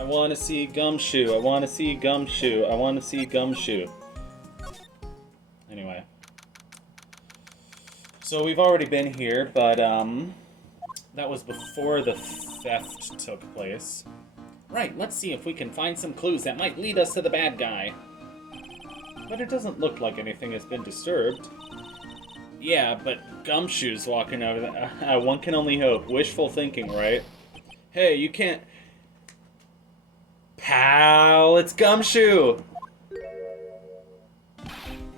I want to see Gumshoe. I want to see Gumshoe. I want to see Gumshoe. Anyway. So we've already been here, but that was before the theft took place. Right, let's see if we can find some clues that might lead us to the bad guy. But it doesn't look like anything has been disturbed. Yeah, but Gumshoe's walking over there. One can only hope. Wishful thinking, right? Hey, you can't... Pal, it's Gumshoe!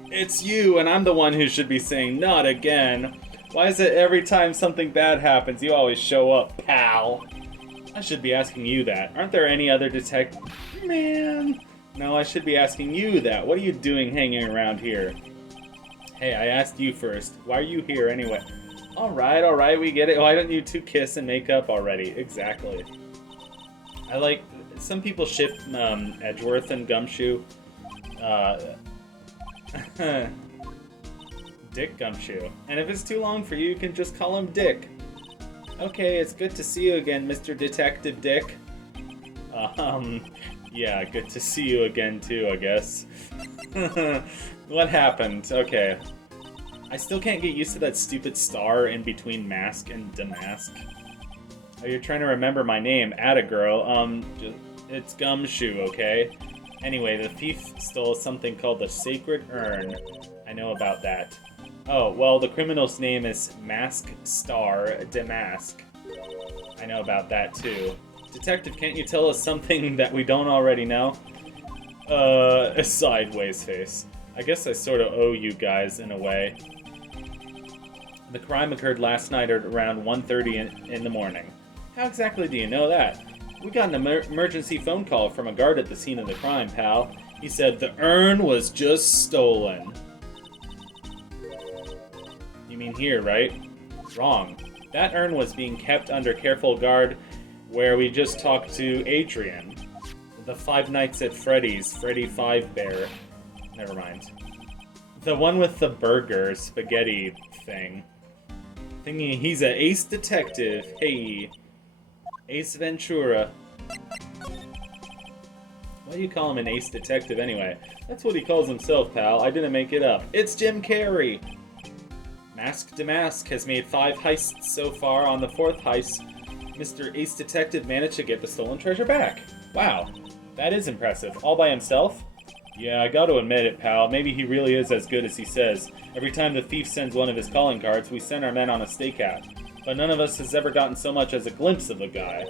It's you, and I'm the one who should be saying, not again. Why is it every time something bad happens, you always show up, pal? I should be asking you that. Aren't there any other Man. No, I should be asking you that. What are you doing hanging around here? Hey, I asked you first. Why are you here anyway? Alright, we get it. Why don't you two kiss and make up already? Exactly. I like... Some people ship Edgeworth and Gumshoe. Dick Gumshoe. And if it's too long for you, you can just call him Dick. Okay, it's good to see you again, Mr. Detective Dick. Yeah, good to see you again too, I guess. What happened? Okay. I still can't get used to that stupid star in between mask and damask. Oh, you're trying to remember my name, Atta girl. It's Gumshoe, okay? Anyway, the thief stole something called the Sacred Urn. I know about that. Oh, well, the criminal's name is Mask Star Damask. I know about that, too. Detective, can't you tell us something that we don't already know? A sideways face. I guess I sort of owe you guys, in a way. The crime occurred last night at around 1:30 in the morning. How exactly do you know that? We got an emergency phone call from a guard at the scene of the crime, pal. He said the urn was just stolen. You mean here, right? Wrong. That urn was being kept under careful guard where we just talked to Adrian. The Five Nights at Freddy's, Freddy Fazbear. Never mind. The one with the burger spaghetti thing. Thinking he's an ace detective. Hey. Ace Ventura. Why do you call him an ace detective anyway? That's what he calls himself, pal. I didn't make it up. It's Jim Carrey! Mask Damask has made 5 heists so far. On the 4th heist, Mr. Ace Detective managed to get the stolen treasure back. Wow, that is impressive. All by himself? Yeah, I gotta admit it, pal. Maybe he really is as good as he says. Every time the thief sends one of his calling cards, we send our men on a stakeout. But none of us has ever gotten so much as a glimpse of the guy.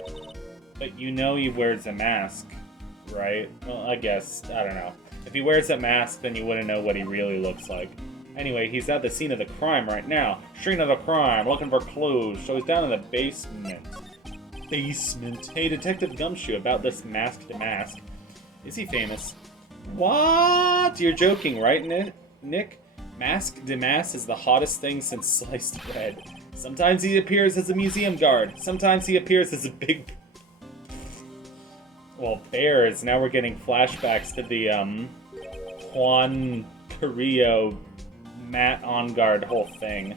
But you know he wears a mask, right? Well, I guess. I don't know. If he wears a mask, then you wouldn't know what he really looks like. Anyway, he's at the scene of the crime right now. Scene of the crime, looking for clues. So he's down in the basement. Basement. Hey, Detective Gumshoe, about this masked mask. Is he famous? What? You're joking, right, Nick? Mask Damask is the hottest thing since sliced bread. Sometimes he appears as a museum guard. Sometimes he appears as a big... Well, bears. Now we're getting flashbacks to the, Juan Carrillo, Matt On Guard whole thing.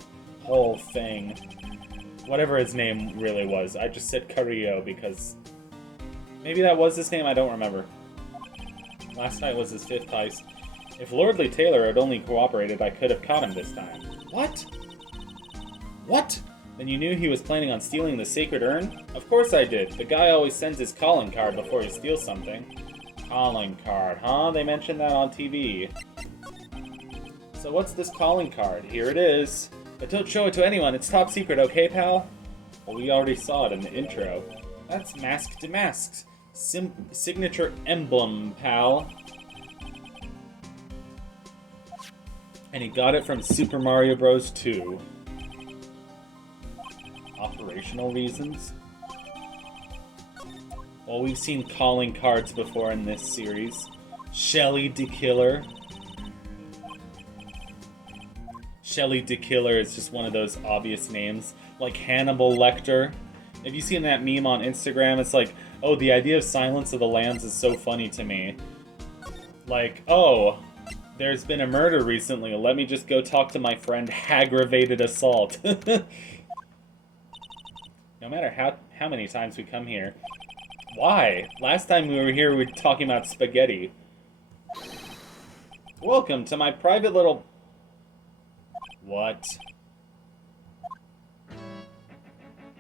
Whatever his name really was. I just said Carrillo because... Maybe that was his name? I don't remember. Last night was his 5th heist. If Lordly Taylor had only cooperated, I could have caught him this time. What? What? Then you knew he was planning on stealing the Sacred Urn? Of course I did. The guy always sends his calling card before he steals something. Calling card, huh? They mentioned that on TV. So what's this calling card? Here it is. But don't show it to anyone. It's top secret, okay, pal? Well, we already saw it in the intro. That's Mask Damask's signature emblem, pal. And he got it from Super Mario Bros. 2. Operational reasons? Well, we've seen calling cards before in this series. Shelly the Killer. Shelly the Killer is just one of those obvious names. Like Hannibal Lecter. Have you seen that meme on Instagram? It's like, oh, the idea of Silence of the Lambs is so funny to me. Like, oh, there's been a murder recently. Let me just go talk to my friend Aggravated Assault. No matter how many times we come here, Why? Last time we were here, we were talking about spaghetti. Welcome to my private little... What?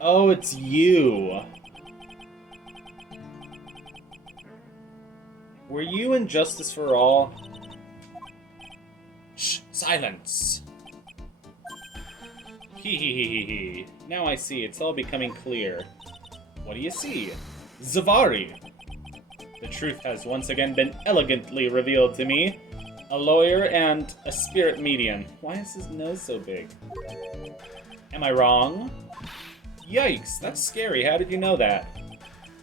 Oh, it's you. Were you in Justice for All? Shh, silence. Hee hee hee hee hee. Now I see, it's all becoming clear. What do you see? Zavari! The truth has once again been elegantly revealed to me. A lawyer and a spirit medium. Why is his nose so big? Am I wrong? Yikes, that's scary. How did you know that?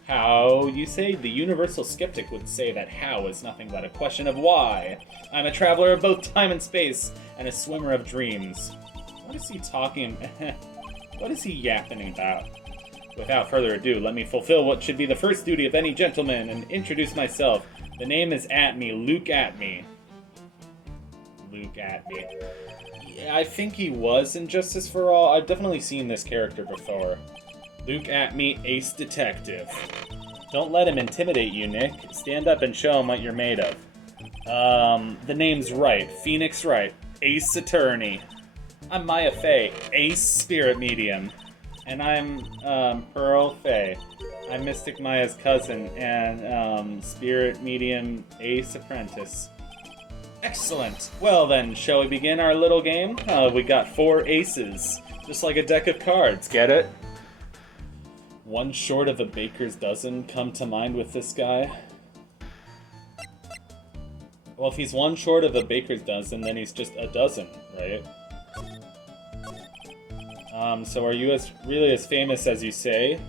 How? You say the universal skeptic would say that how is nothing but a question of why. I'm a traveler of both time and space, and a swimmer of dreams. What is he talking... What is he yapping about? Without further ado, let me fulfill what should be the first duty of any gentleman and introduce myself. The name is Atme, Luke Atme. Luke Atme. Yeah, I think he was in Justice for All. I've definitely seen this character before. Luke Atme, ace detective. Don't let him intimidate you, Nick. Stand up and show him what you're made of. The name's Wright. Phoenix Wright. Ace attorney. I'm Maya Fey. Ace spirit medium. And I'm, Pearl Fey. I'm Mystic Maya's cousin and, spirit medium ace apprentice. Excellent. Well then, shall we begin our little game? We got 4 aces. Just like a deck of cards, get it? One short of a baker's dozen come to mind with this guy. Well, if he's one short of a baker's dozen, then he's just a dozen, right? So are you really as famous as you say?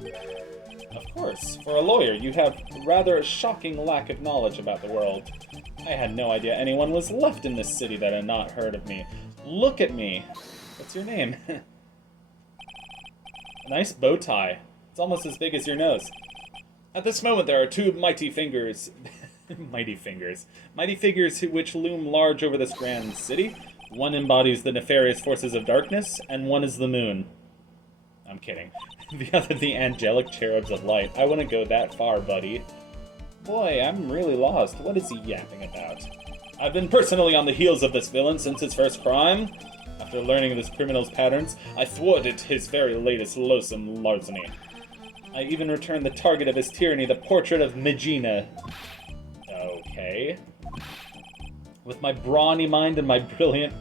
Of course. For a lawyer, you have rather a shocking lack of knowledge about the world. I had no idea anyone was left in this city that had not heard of me. Look at me. What's your name? A nice bow tie. It's almost as big as your nose. At this moment, there are 2 mighty fingers... mighty fingers. Mighty figures which loom large over this grand city. One embodies the nefarious forces of darkness, and one is the moon. I'm kidding. The other the angelic cherubs of light. I wouldn't go that far, buddy. Boy, I'm really lost. What is he yapping about? I've been personally on the heels of this villain since his first crime. After learning of this criminal's patterns, I thwarted his very latest loathsome larceny. I even returned the target of his tyranny, the portrait of Megina. Okay. With my brawny mind and my brilliant...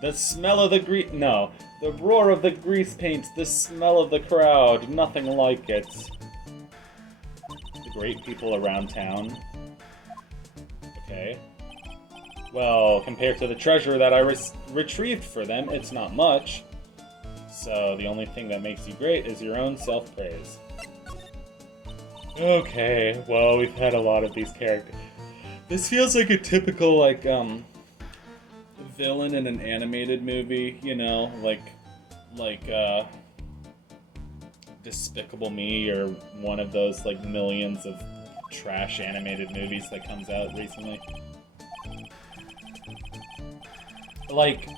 The smell of the No. The roar of the grease paint, the smell of the crowd, nothing like it. The great people around town. Okay. Well, compared to the treasure that I retrieved for them, it's not much. So the only thing that makes you great is your own self-praise. Okay, well, we've had a lot of these characters. This feels like a typical, like, villain in an animated movie, you know, like, Despicable Me, or one of those, like, millions of trash animated movies that comes out recently. Like,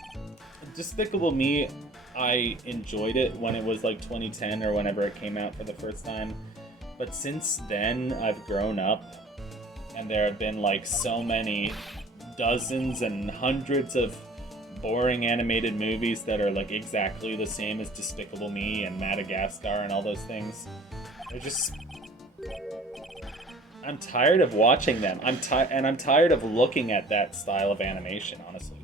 Despicable Me, I enjoyed it when it was, like, 2010 or whenever it came out for the first time. But since then, I've grown up, and there have been, like, so many dozens and hundreds of boring animated movies that are, like, exactly the same as Despicable Me and Madagascar and all those things. They're just... I'm tired of watching them. I'm tired of looking at that style of animation, honestly.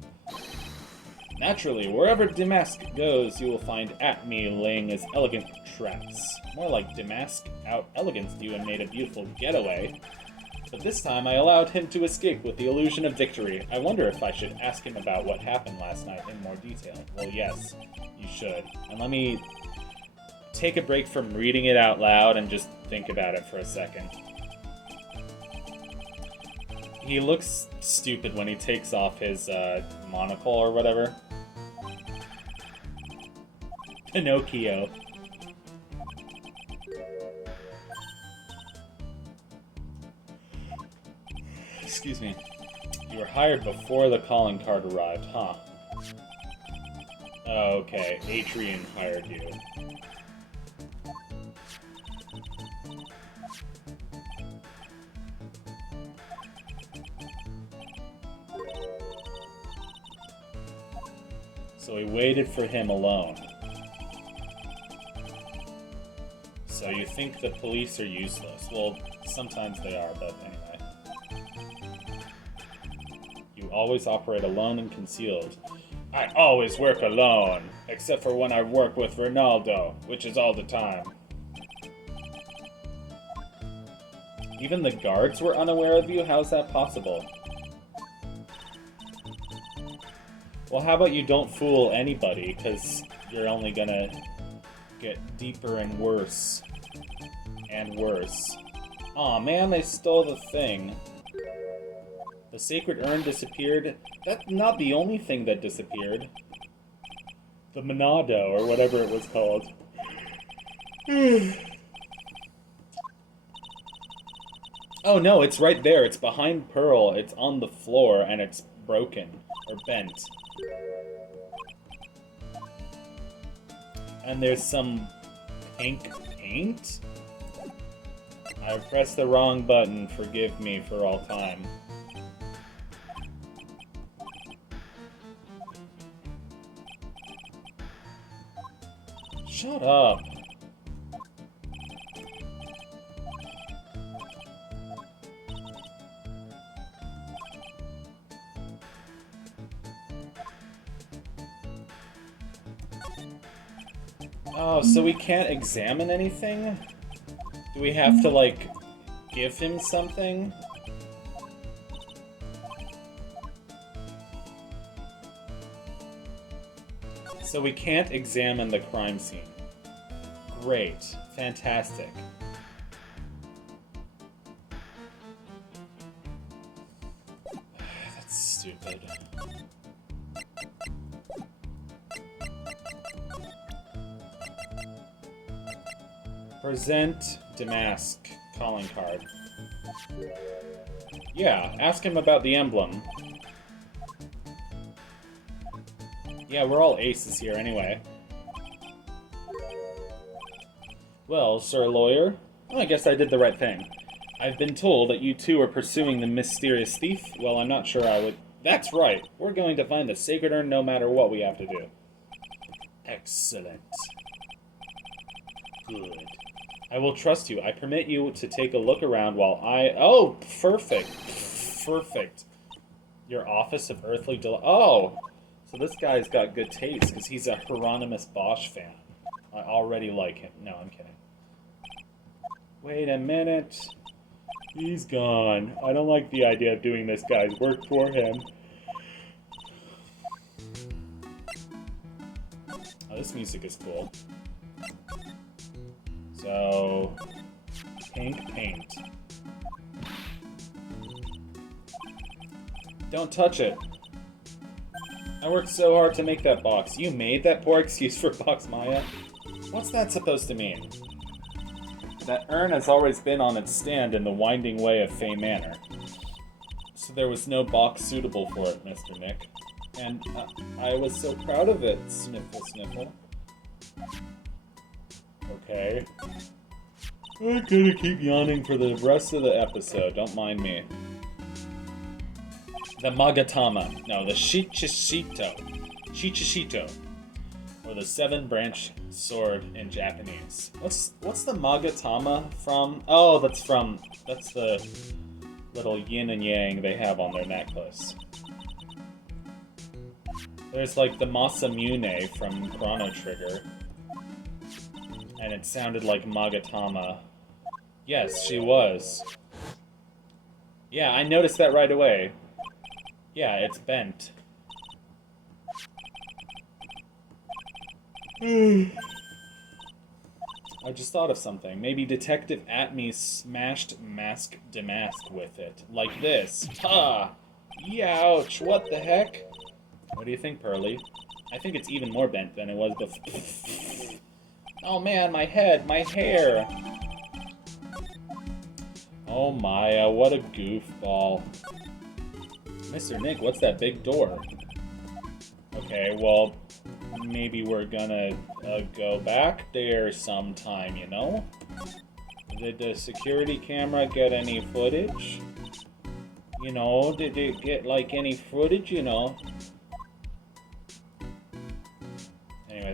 Naturally, wherever Damask goes, you will find Atme laying his elegant traps. More like Damask out-eleganced you and made a beautiful getaway. But this time I allowed him to escape with the illusion of victory. I wonder if I should ask him about what happened last night in more detail. Well, yes, you should. And let me take a break from reading it out loud and just think about it for a second. He looks stupid when he takes off his monocle or whatever. Pinocchio. Excuse me. You were hired before the calling card arrived, huh? Okay, Atrian hired you. So he waited for him alone. So you think the police are useless. Well, sometimes they are, but anyway. You always operate alone and concealed. I always work alone, except for when I work with Ronaldo, which is all the time. Even the guards were unaware of you? How's that possible? Well, how about you don't fool anybody, because you're only gonna get deeper and worse. And worse. Aw, man, they stole the thing. The sacred urn disappeared. That's not the only thing that disappeared. The Monado, or whatever it was called. Oh no, it's right there. It's behind Pearl. It's on the floor, and it's broken. Or bent. And there's some pink paint? I pressed the wrong button. Forgive me for all time. Shut up. Oh, so we can't examine anything? Do we have to, like, give him something? So we can't examine the crime scene. Great. Fantastic. That's stupid. Present Damask calling card. Yeah, ask him about the emblem. Yeah, we're all aces here anyway. Well, sir lawyer, well, I guess I did the right thing. I've been told that you two are pursuing the mysterious thief. Well, I'm not sure I would... That's right. We're going to find the sacred urn no matter what we have to do. Excellent. Good. I will trust you. I permit you to take a look around while I... Oh, perfect. Perfect. Your Office of Earthly Delight. Oh! So this guy's got good taste, because he's a Hieronymus Bosch fan. I already like him. No, I'm kidding. Wait a minute. He's gone. I don't like the idea of doing this guy's work for him. Oh, this music is cool. So... pink paint. Don't touch it. I worked so hard to make that box. You made that poor excuse for Box Maya? What's that supposed to mean? That urn has always been on its stand in the winding way of Fey Manor. So there was no box suitable for it, Mr. Nick. And I was so proud of it, sniffle sniffle. Okay. I'm gonna keep yawning for the rest of the episode, don't mind me. The Magatama. No, the Shichishito. Shichishito. Or the seven-branch sword in Japanese. What's the Magatama from? Oh, that's the little yin and yang they have on their necklace. There's like the Masamune from Chrono Trigger. And it sounded like Magatama. Yes, she was. Yeah, I noticed that right away. Yeah, it's bent. I just thought of something. Maybe Detective Atme smashed Mask Damask with it. Like this. Ha! Youch! What the heck? What do you think, Pearly? I think it's even more bent than it was before. Oh man, my head, my hair! Oh Maya, what a goofball. Mr. Nick, what's that big door? Okay, well, maybe we're gonna go back there sometime, you know? Did the security camera get any footage? You know, did it get, like, any footage, you know?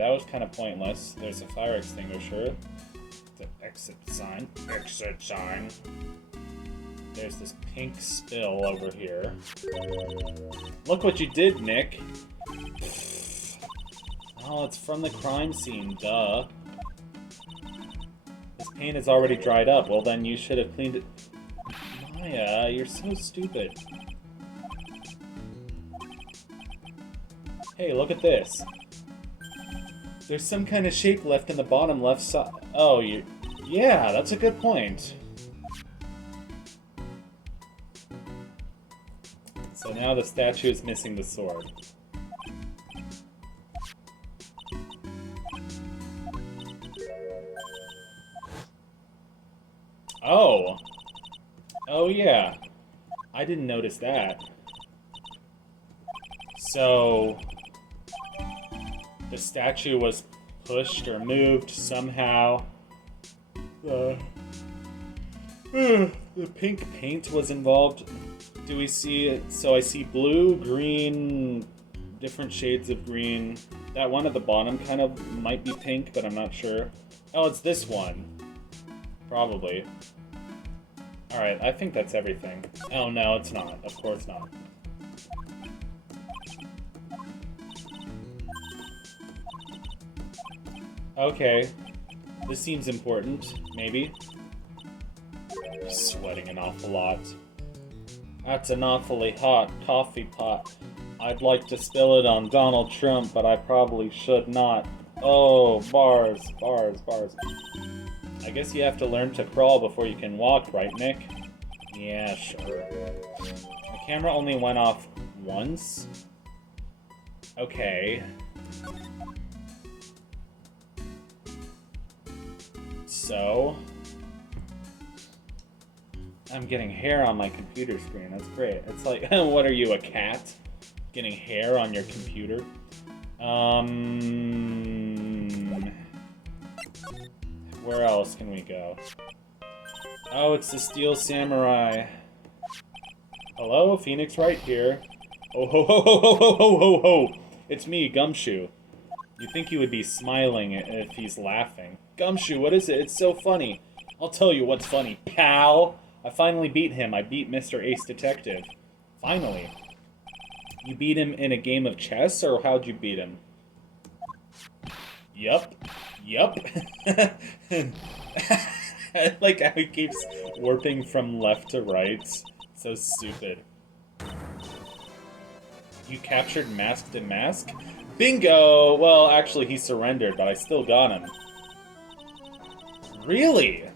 that was kind of pointless. There's a fire extinguisher. The exit sign. Exit sign. There's this pink spill over here. Look what you did, Nick. Oh, it's from the crime scene, duh. This paint is already dried up. Well, then you should have cleaned it. Maya, you're so stupid. Hey, look at this. There's some kind of shape left in the bottom left side. Oh, you... Yeah, that's a good point. So now the statue is missing the sword. Oh. Oh, yeah. I didn't notice that. So... the statue was pushed or moved somehow. The pink paint was involved. Do we see it? So I see blue, green, different shades of green. That one at the bottom kind of might be pink, but I'm not sure. Oh, it's this one. Probably. Alright, I think that's everything. Oh, no, it's not. Of course not. Okay. This seems important, maybe. I'm sweating an awful lot. That's an awfully hot coffee pot. I'd like to spill it on Donald Trump, but I probably should not. Oh, bars, bars, bars. I guess you have to learn to crawl before you can walk, right, Nick? Yeah, sure. The camera only went off once? Okay. So... I'm getting hair on my computer screen. That's great. It's like, what are you, a cat? Getting hair on your computer? Where else can we go? Oh, it's the Steel Samurai. Hello, Phoenix Wright here. Oh, ho, ho, ho, ho, ho, ho, ho, ho! It's me, Gumshoe. You'd think he would be smiling if he's laughing. Gumshoe, what is it? It's so funny. I'll tell you what's funny, pal. I finally beat him. I beat Mr. Ace Detective. Finally. You beat him in a game of chess, or how'd you beat him? Yup. Yup. I like how he keeps warping from left to right. So stupid. You captured Masked and Mask? Bingo! Well, actually, he surrendered, but I still got him. Really?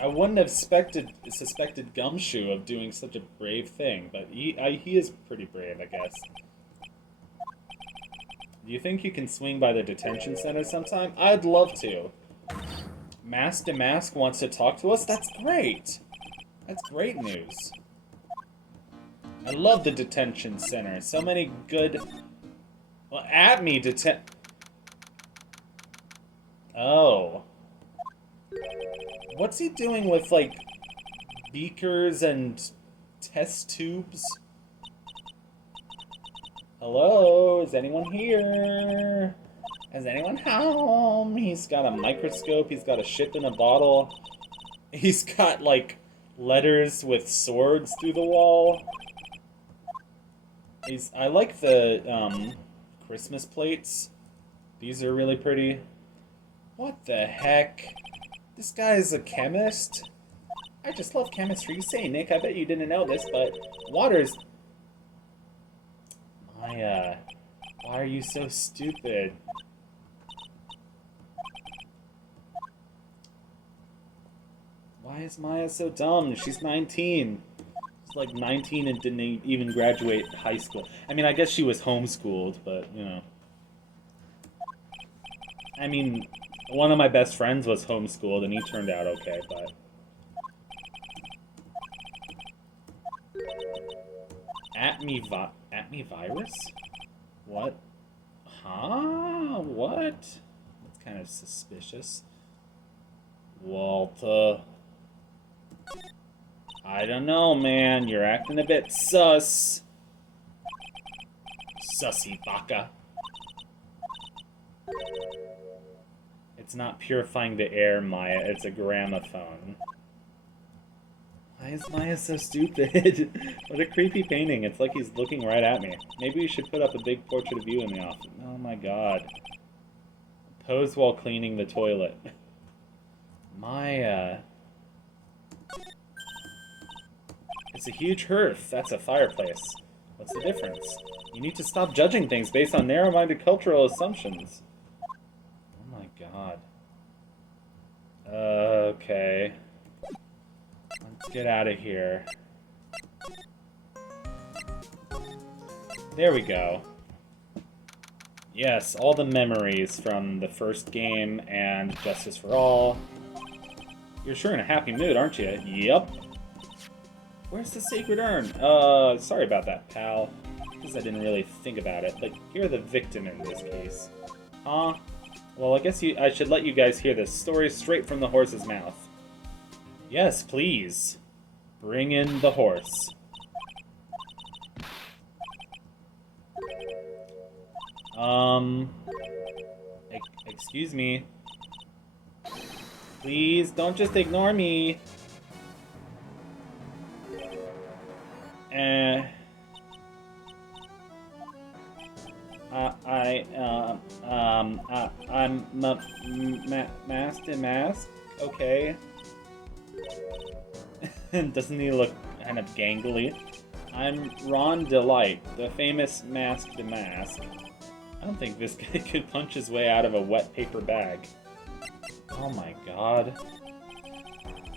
I wouldn't have suspected Gumshoe of doing such a brave thing, but he is pretty brave, I guess. Do you think you can swing by the detention center sometime? I'd love to. Mask to Mask wants to talk to us? That's great! That's great news. I love the detention center. So many good... Well, at me, Oh. What's he doing with, like, beakers and test tubes? Hello? Is anyone here? Is anyone home? He's got a microscope. He's got a ship in a bottle. He's got, like, letters with swords through the wall. I like the, Christmas plates. These are really pretty. What the heck? This guy is a chemist? I just love chemistry. Say, Nick, I bet you didn't know this, but water's... Maya, why are you so stupid? Why is Maya so dumb? She's 19. She's like 19 and didn't even graduate high school. I mean, I guess she was homeschooled, but, you know. I mean, one of my best friends was homeschooled, and he turned out okay, but... At me virus? What? Huh? What? That's kind of suspicious. Walter... I don't know, man. You're acting a bit sus. Sussy baka. It's not purifying the air, Maya. It's a gramophone. Why is Maya so stupid? What a creepy painting. It's like he's looking right at me. Maybe we should put up a big portrait of you in the office. Oh my god. Pose while cleaning the toilet. Maya. It's a huge hearth. That's a fireplace. What's the difference? You need to stop judging things based on narrow-minded cultural assumptions. Oh my god. Okay. Let's get out of here. There we go. Yes, all the memories from the first game and Justice for All. You're sure in a happy mood, aren't you? Yup. Where's the sacred urn? Sorry about that, pal. Because I didn't really think about it. Like, you're the victim in this case. Huh? Well, I guess I should let you guys hear this story straight from the horse's mouth. Yes, please. Bring in the horse. Excuse me. Please, don't just ignore me. I'm Mask. Okay. Doesn't he look kind of gangly? I'm Ron Delight, the famous Mask to Mask. I don't think this guy could punch his way out of a wet paper bag. Oh my god.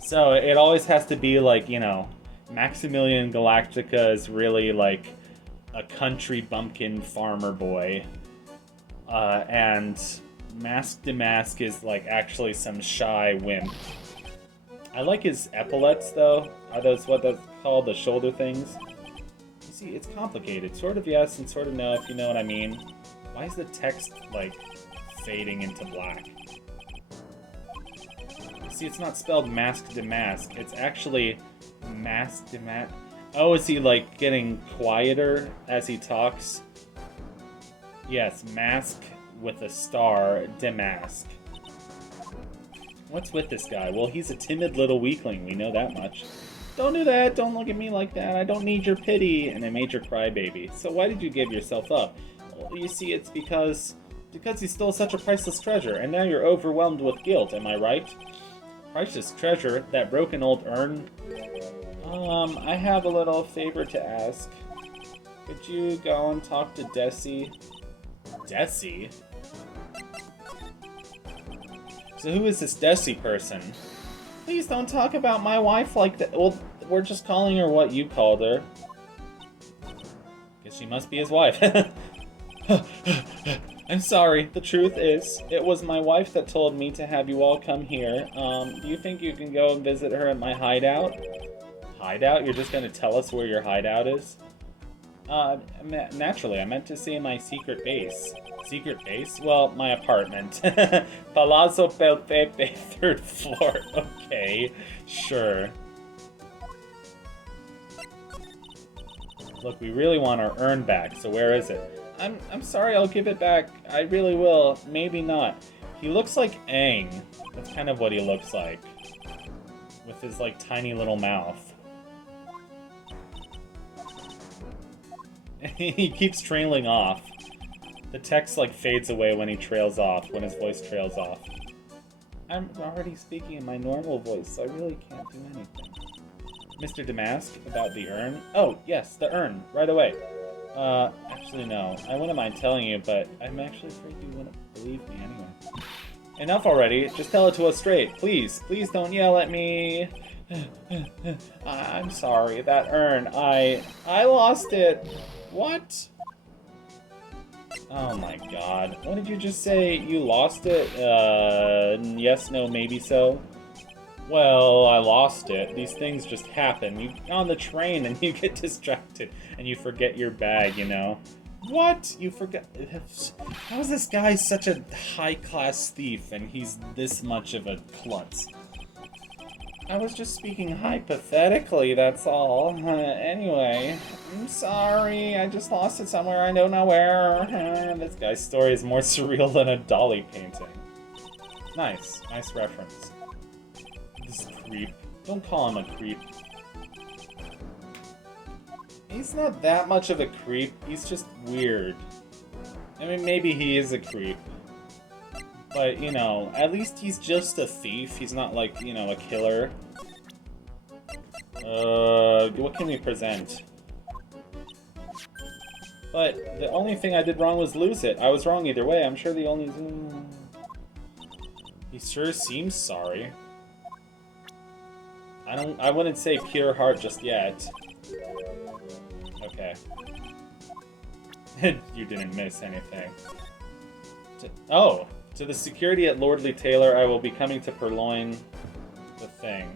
So, it always has to be like, you know, Maximilian Galactica is really like a country bumpkin farmer boy. And Mask to Mask is like actually some shy wimp. I like his epaulets though. Are those what that's called? The shoulder things? You see, it's complicated. Sort of yes and sort of no, if you know what I mean. Why is the text like fading into black? See, it's not spelled Mask to Mask. It's actually Mask to Mask. Oh, is he like getting quieter as he talks? Yes, Mask with a star, Damask. What's with this guy? Well, he's a timid little weakling, we know that much. Don't do that, don't look at me like that, I don't need your pity, and a major crybaby. So why did you give yourself up? Well, you see, it's because you stole such a priceless treasure, and now you're overwhelmed with guilt, am I right? Priceless treasure? That broken old urn? I have a little favor to ask. Could you go and talk to Desi? Desi? So who is this Desi person? Please don't talk about my wife like that. Well, we're just calling her what you called her. Guess she must be his wife. I'm sorry. The truth is, it was my wife that told me to have you all come here. Do you think you can go and visit her at my hideout? Hideout? You're just gonna tell us where your hideout is? Naturally, I meant to say my secret base. Secret base? Well, my apartment. Palazzo Pelpepe, 3rd floor. Okay, sure. Look, we really want our urn back, so where is it? I'm sorry, I'll give it back. I really will. Maybe not. He looks like Aang. That's kind of what he looks like. With his, like, tiny little mouth. He keeps trailing off. The text, like, fades away when he trails off, when his voice trails off. I'm already speaking in my normal voice, so I really can't do anything. Mr. Damask, about the urn? Oh, yes, the urn, right away. Actually, no. I wouldn't mind telling you, but I'm actually afraid you wouldn't believe me anyway. Enough already. Just tell it to us straight. Please. Please don't yell at me. I'm sorry. That urn. I lost it. What? Oh my god. What did you just say? You lost it? Yes, no, maybe so? Well, I lost it. These things just happen. You on the train and you get distracted and you forget your bag, you know? What? You forgot? How is this guy such a high-class thief and he's this much of a klutz? I was just speaking hypothetically, that's all. Anyway, I'm sorry, I just lost it somewhere, I don't know where. This guy's story is more surreal than a Dolly painting. Nice reference. This creep. Don't call him a creep. He's not that much of a creep, he's just weird. I mean, maybe he is a creep. But, you know, at least he's just a thief. He's not like, you know, a killer. What can we present? But the only thing I did wrong was lose it. I was wrong either way. I'm sure the only... He sure seems sorry. I wouldn't say pure heart just yet. Okay. You didn't miss anything. Oh! To the security at Lordly Taylor, I will be coming to purloin the thing.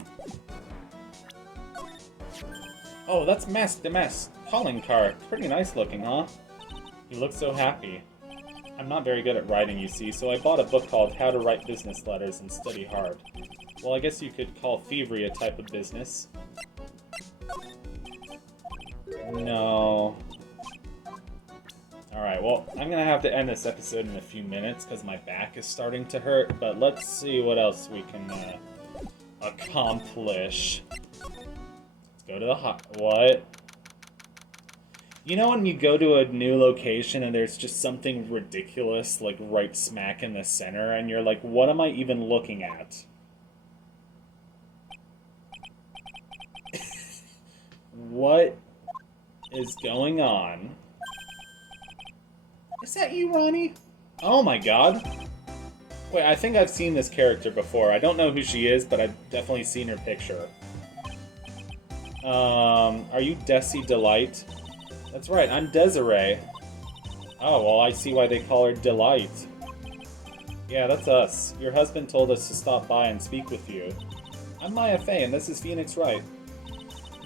Oh, that's Mask the Mask calling card. Pretty nice looking, huh? You look so happy. I'm not very good at writing, you see, so I bought a book called How to Write Business Letters and Study Hard. Well, I guess you could call thievery a type of business. No. Alright, well, I'm gonna have to end this episode in a few minutes because my back is starting to hurt, but let's see what else we can accomplish. Let's go to the what? You know when you go to a new location and there's just something ridiculous, like right smack in the center, and you're like, what am I even looking at? What is going on? Is that you, Ronnie? Oh my god. Wait, I think I've seen this character before. I don't know who she is, but I've definitely seen her picture. Are you Desi Delight? That's right, I'm Desiree. Oh, well, I see why they call her Delight. Yeah, that's us. Your husband told us to stop by and speak with you. I'm Maya Fey, and this is Phoenix Wright.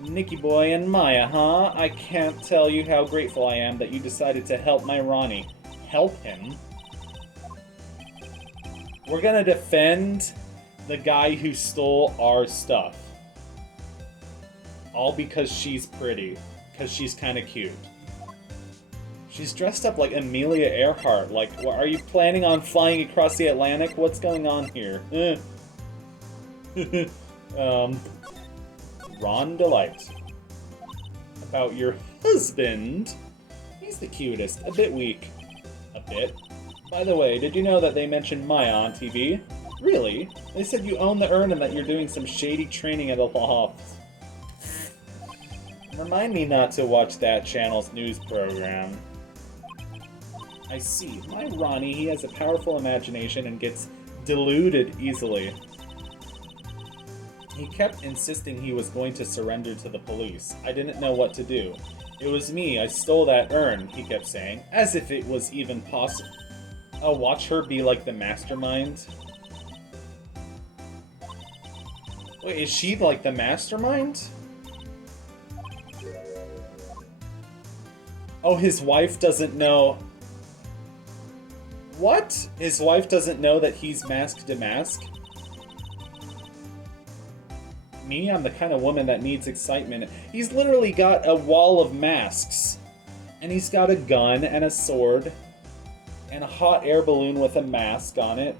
Nicky Boy and Maya, huh? I can't tell you how grateful I am that you decided to help my Ronnie. Help him? We're gonna defend the guy who stole our stuff. All because she's pretty. Because she's kinda cute. She's dressed up like Amelia Earhart. Like, are you planning on flying across the Atlantic? What's going on here? Ron Delight. About your husband. He's the cutest. A bit weak. A bit. By the way, did you know that they mentioned Maya on TV? Really? They said you own the urn and that you're doing some shady training at a loft. Remind me not to watch that channel's news program. I see. My Ronnie, he has a powerful imagination and gets deluded easily. He kept insisting he was going to surrender to the police. I didn't know what to do. It was me, I stole that urn, he kept saying, as if it was even possible. Oh, watch her be like the mastermind? Wait, is she like the mastermind? Oh, his wife doesn't know... What? His wife doesn't know that he's Mask to Mask? Me? I'm the kind of woman that needs excitement. He's literally got a wall of masks. And he's got a gun and a sword. And a hot air balloon with a mask on it.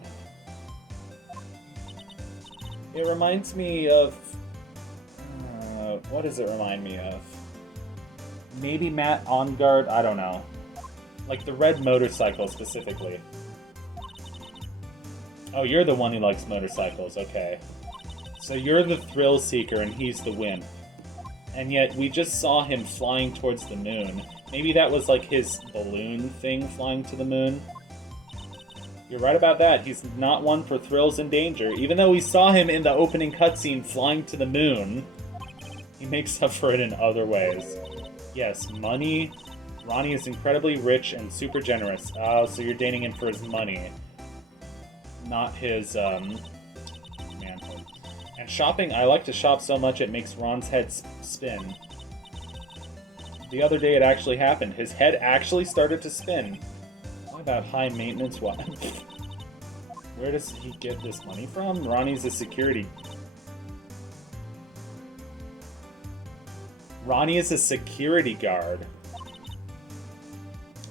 It reminds me of... what does it remind me of? Maybe Matt On Guard? I don't know. Like the red motorcycle specifically. Oh, you're the one who likes motorcycles, okay. So you're the thrill seeker and he's the wimp. And yet we just saw him flying towards the moon. Maybe that was like his balloon thing flying to the moon. You're right about that. He's not one for thrills and danger. Even though we saw him in the opening cutscene flying to the moon, he makes up for it in other ways. Yes, money. Ronnie is incredibly rich and super generous. Oh, so you're dating him for his money. Not his, manhood. And shopping, I like to shop so much it makes Ron's head spin. The other day it actually happened. His head actually started to spin. What about high maintenance? What? Where does he get this money from? Ronnie's a security. Ronnie is a security guard.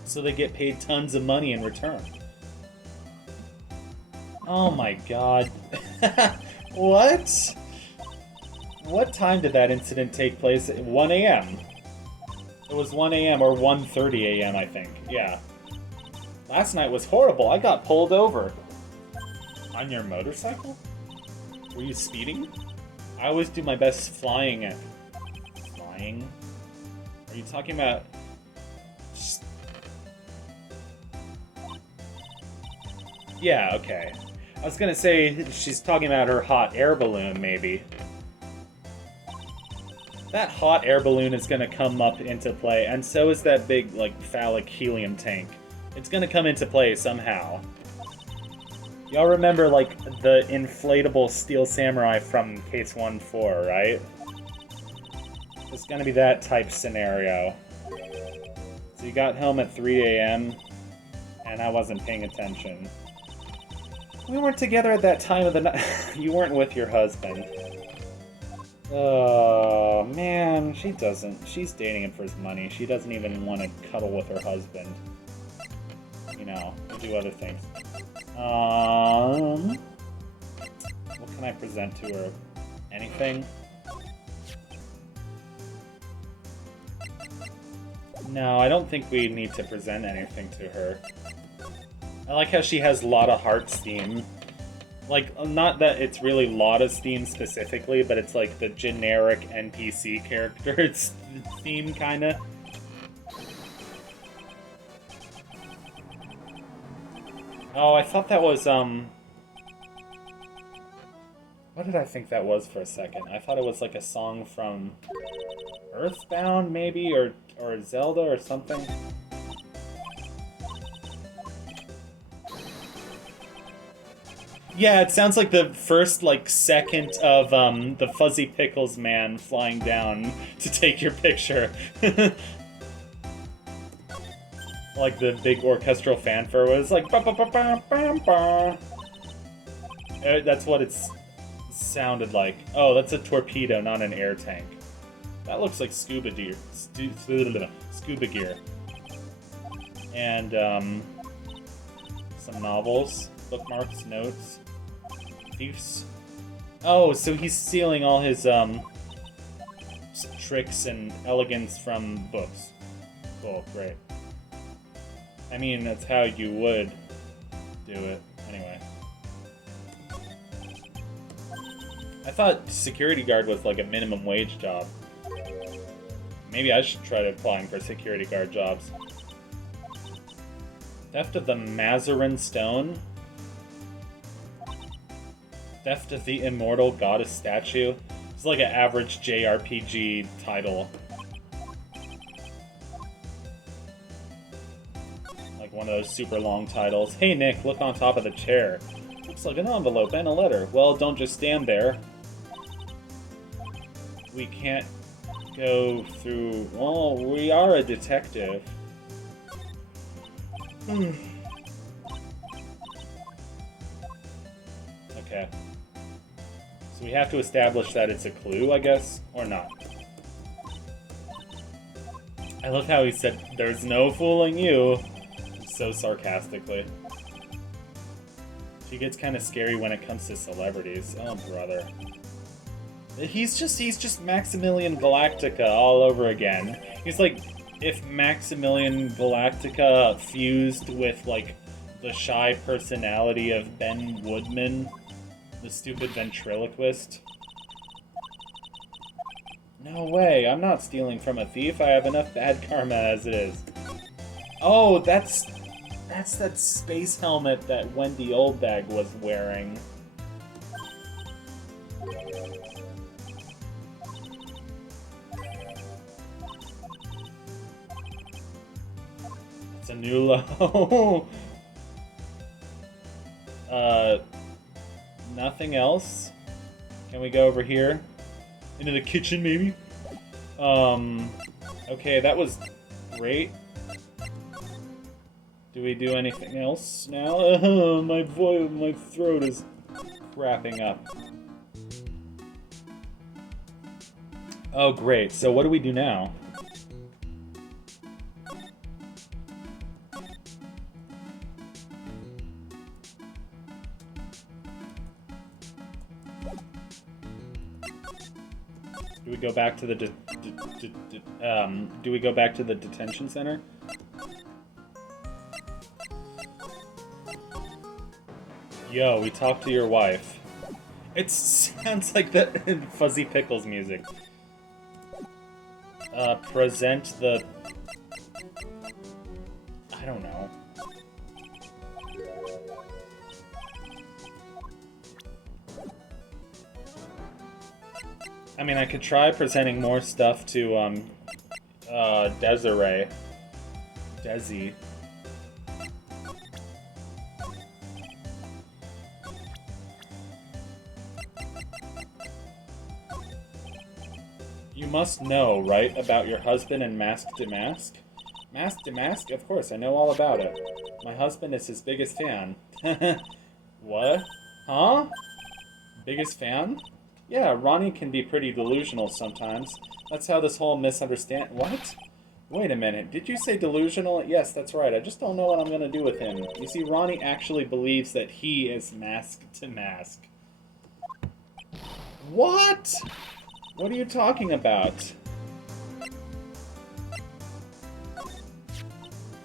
So they get paid tons of money in return. Oh my god. What? What time did that incident take place? 1 a.m. It was 1 a.m. or 1:30 a.m. I think. Yeah. Last night was horrible. I got pulled over. On your motorcycle? Were you speeding? I always do my best flying at... Flying? Are you talking about... Yeah, okay. I was gonna say she's talking about her hot air balloon, maybe. That hot air balloon is gonna come up into play, and so is that big, like, phallic helium tank. It's gonna come into play somehow. Y'all remember, like, the inflatable Steel Samurai from Case 1-4, right? It's gonna be that type scenario. So you got home at 3 a.m., and I wasn't paying attention. We weren't together at that time of the night. You weren't with your husband. Oh, man, she doesn't. She's dating him for his money. She doesn't even want to cuddle with her husband. You know, do other things. What can I present to her? Anything? No, I don't think we need to present anything to her. I like how she has Lotta Heart's theme. Like, not that it's really Lotta's theme specifically, but it's like the generic NPC character's theme, kinda. Oh, I thought that was, what did I think that was for a second? I thought it was like a song from Earthbound, maybe? Or Zelda or something? Yeah, it sounds like the first, like, second of, the Fuzzy Pickles man flying down to take your picture. Like the big orchestral fanfare was like, ba ba ba ba ba ba. That's what it's sounded like. Oh, that's a torpedo, not an air tank. That looks like scuba gear. Scuba gear. And, some novels, bookmarks, notes. Thieves. Oh, so he's stealing all his, tricks and elegance from books. Cool, great. I mean, that's how you would do it. Anyway. I thought security guard was like a minimum wage job. Maybe I should try applying for security guard jobs. Theft of the Mazarin Stone? Theft of the Immortal Goddess Statue? It's like an average JRPG title. Like one of those super long titles. Hey Nick, look on top of the chair. Looks like an envelope and a letter. Well, don't just stand there. We can't go through... Oh, we are a detective. Okay. So we have to establish that it's a clue, I guess? Or not? I love how he said, "There's no fooling you," so sarcastically. She gets kind of scary when it comes to celebrities. Oh, brother. He's just Maximilian Galactica all over again. He's like, if Maximilian Galactica fused with, like, the shy personality of Ben Woodman, the stupid ventriloquist. No way, I'm not stealing from a thief. I have enough bad karma as it is. Oh, that's that space helmet that Wendy Oldbag was wearing. It's a new low. Nothing else? Can we go over here? Into the kitchen, maybe? Okay, that was great. Do we do anything else now? My throat is wrapping up. Oh, great. So what do we do now? Do we go back to the do we go back to the detention center? Yo, we talked to your wife. It sounds like the Fuzzy Pickles music. Present the... I don't know. I mean, I could try presenting more stuff to, Desiree. Desi. You must know, right, about your husband and Mask to Mask? Mask to Mask? Of course, I know all about it. My husband is his biggest fan. What? Huh? Biggest fan? Yeah, Ronnie can be pretty delusional sometimes. That's how this whole misunderstand... What? Wait a minute, did you say delusional? Yes, that's right, I just don't know what I'm gonna do with him. You see, Ronnie actually believes that he is Mask to Mask. What? What are you talking about?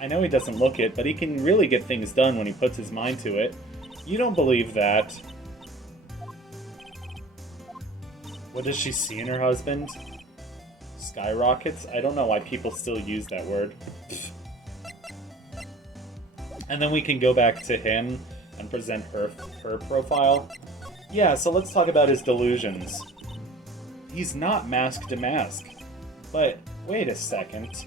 I know he doesn't look it, but he can really get things done when he puts his mind to it. You don't believe that. What does she see in her husband? Skyrockets? I don't know why people still use that word. And then we can go back to him and present her profile. Yeah, so let's talk about his delusions. He's not Mask to Mask. But, wait a second.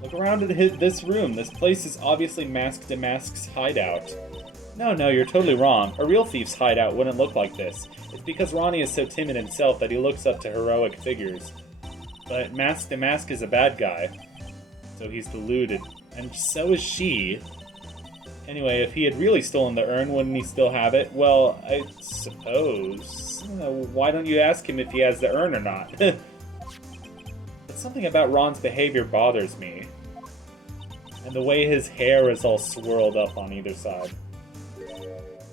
Look around at this room. This place is obviously Mask to Mask's hideout. No, you're totally wrong. A real thief's hideout wouldn't look like this. It's because Ronnie is so timid himself that he looks up to heroic figures. But Mask to Mask is a bad guy. So he's deluded. And so is she. Anyway, if he had really stolen the urn, wouldn't he still have it? Well, I suppose... why don't you ask him if he has the urn or not? But something about Ron's behavior bothers me. And the way his hair is all swirled up on either side.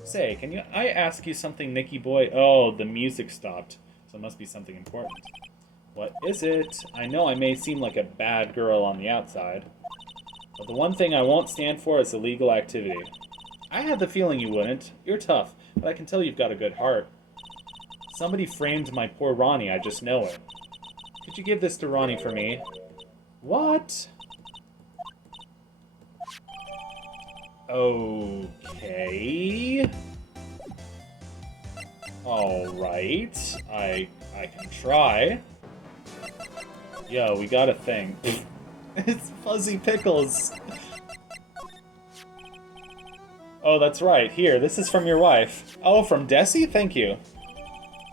Say, can I ask you something, Nicky boy? Oh, the music stopped. So it must be something important. What is it? I know I may seem like a bad girl on the outside. But the one thing I won't stand for is illegal activity. I had the feeling you wouldn't. You're tough, but I can tell you've got a good heart. Somebody framed my poor Ronnie, I just know it. Could you give this to Ronnie for me? What? Okay. Alright. I can try. Yo, we got a thing. It's Fuzzy Pickles. Oh, that's right. Here, this is from your wife. Oh, from Desi? Thank you.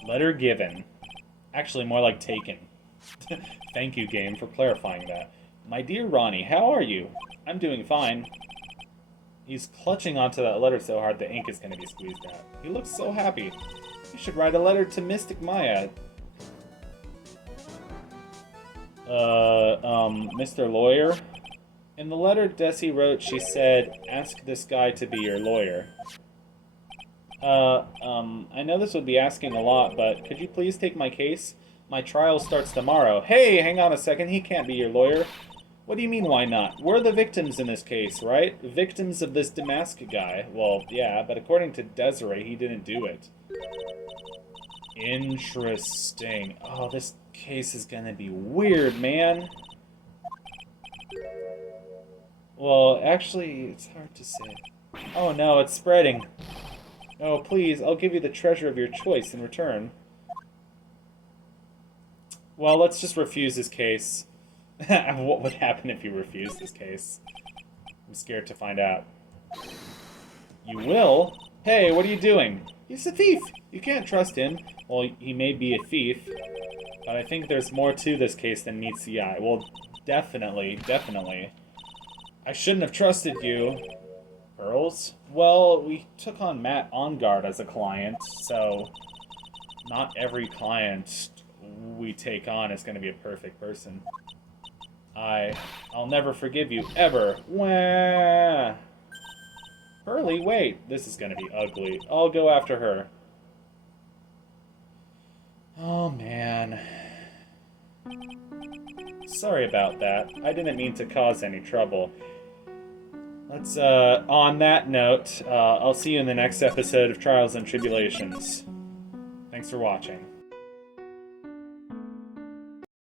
Letter given. Actually, more like taken. Thank you, game, for clarifying that. My dear Ronnie, how are you? I'm doing fine. He's clutching onto that letter so hard the ink is going to be squeezed out. He looks so happy. You should write a letter to Mystic Maya. Mr. Lawyer? In the letter Desi wrote, she said, ask this guy to be your lawyer. I know this would be asking a lot, but could you please take my case? My trial starts tomorrow. Hey, hang on a second, he can't be your lawyer. What do you mean, why not? We're the victims in this case, right? Victims of this Damask guy. Well, yeah, but according to Desiree, he didn't do it. Interesting. Oh, this case is gonna be weird, man. Well, actually, it's hard to say. Oh no, it's spreading. Oh, please, I'll give you the treasure of your choice in return. Well, let's just refuse this case. What would happen if you refused this case? I'm scared to find out. You will? Hey, what are you doing? He's a thief! You can't trust him. Well, he may be a thief, but I think there's more to this case than meets the eye. Well, definitely. I shouldn't have trusted you. Pearls? Well, we took on Matt On Guard as a client, so not every client we take on is going to be a perfect person. I'll never forgive you, ever. Wah! Pearly, wait. This is going to be ugly. I'll go after her. Oh, man. Sorry about that. I didn't mean to cause any trouble. Let's, on that note, I'll see you in the next episode of Trials and Tribulations. Thanks for watching.